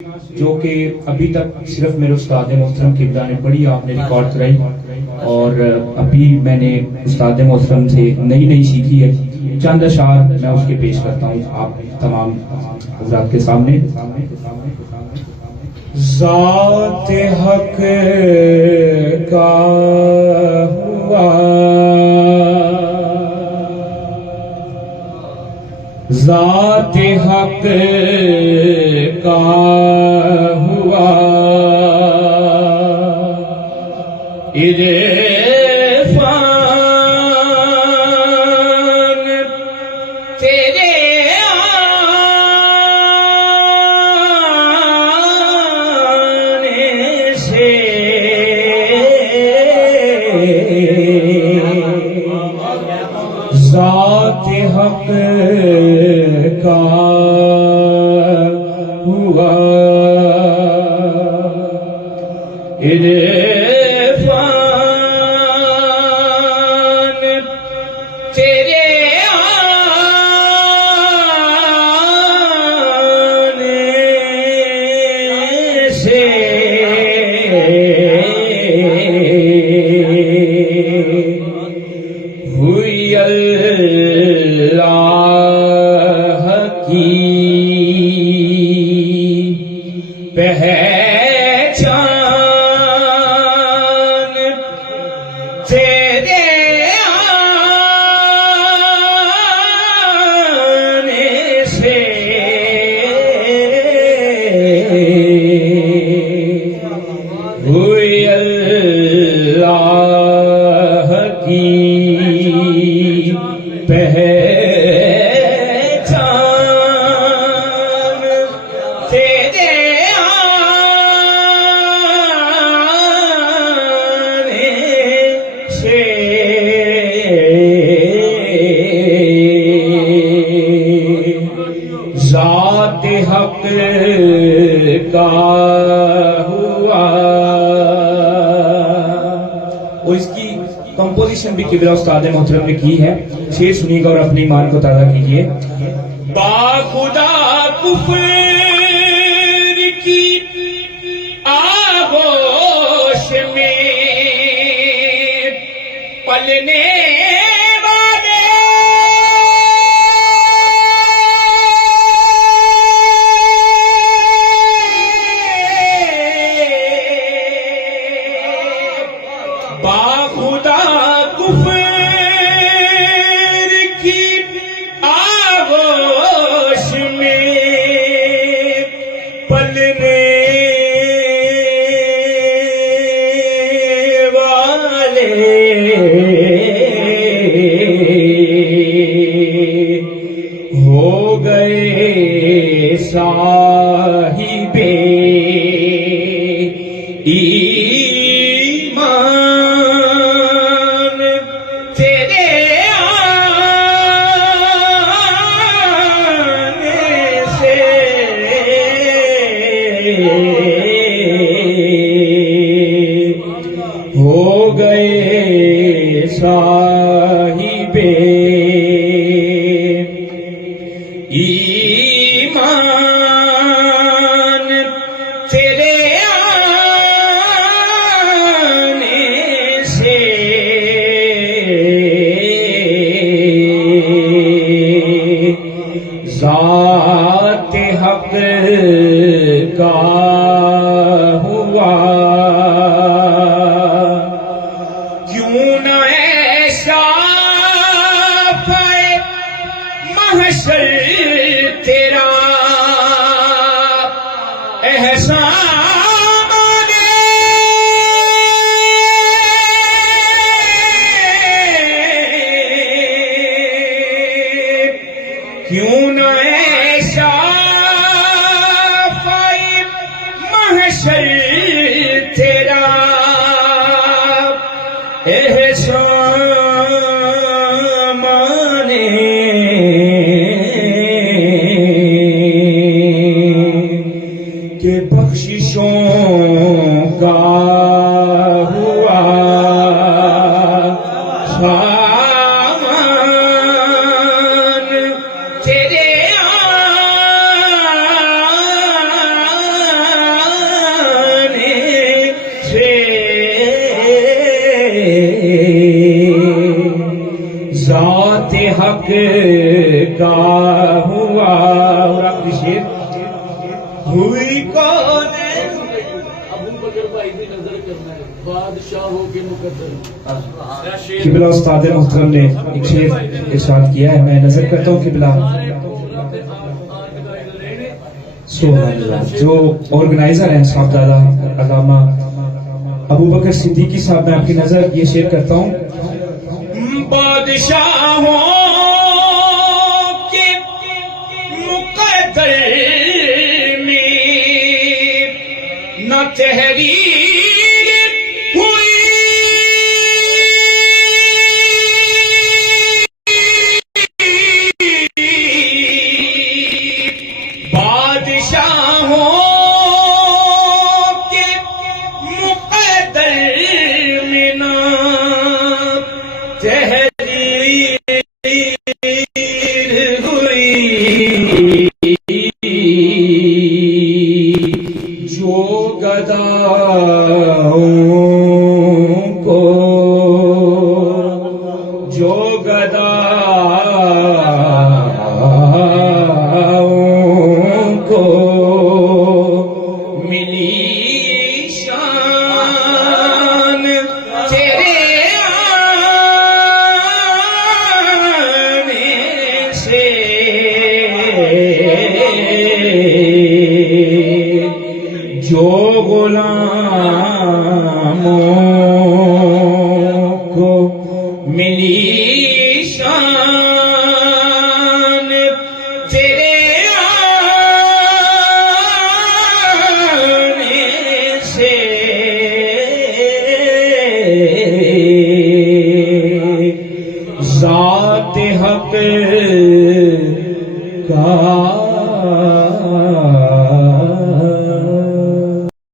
جو کہ ابھی تک صرف میرے استاد محترم قبلہ نے پڑھی، آپ نے ریکارڈ کرائی، اور ابھی میں نے استاد محترم سے نئی سیکھی ہے۔ چند اشعار میں اس کے پیش کرتا ہوں آپ تمام حضرات کے سامنے۔ ذات حق کا ہوا، ذات حق کا ہوا، عرفان تیرے آنے سے، ذات حق کا ہوا، عرفان تیرے آنے سے، ہوئی اللہ کی پہچان، تیرے آنے سے، ہوئی اللہ کی پہچان، تیرے آنے سے، ذات حق کا ہوا۔ اور اس کی کمپوزیشن بھی قبلہ استاد محترم نے کی ہے، شعر سنیے گا اور اپنے ایمان کو تازہ کیجیے۔ باخدا کفر کی آغوش میں پلنے والے، باخدا کفر کی آغوش میں پلنے والے، ہو گئے صاحب ایمان، تیرے آنے سے، ہو گئے صاحب ایمان، تیرے آنے سے، ذات حق کا ہوا۔ کیوں نہ ایسا پائے محشر تیرا احسان دے، کیوں نہ ایسا پائے محشر تیرا احسان مانے، کہ بخششوں کا ہوا سامان، تیرے ہوئی کون ابو بکر بھائی بھی نظر کرنا ہے بادشاہوں کے مقدر قبلہ استاد محترم نے ایک شعر ارشاد کیا ہے، میں نظر کرتا ہوں قبلہ سبحان اللہ جو آرگنائزر ہیں صاحبزادہ علامہ ابو بکر صدیقی صاحب، میں آپ کی نظر یہ شعر کرتا ہوں. بادشاہوں کے مقدر میں نہ تحریر ہوئی بادشاہوں کے مقدر میں نہ تحریر ہوئی جو گداؤں کو ملی شان تیرے آنے سے جو غلاموں کو ملی شان تیرے آنے سے ذات حق کا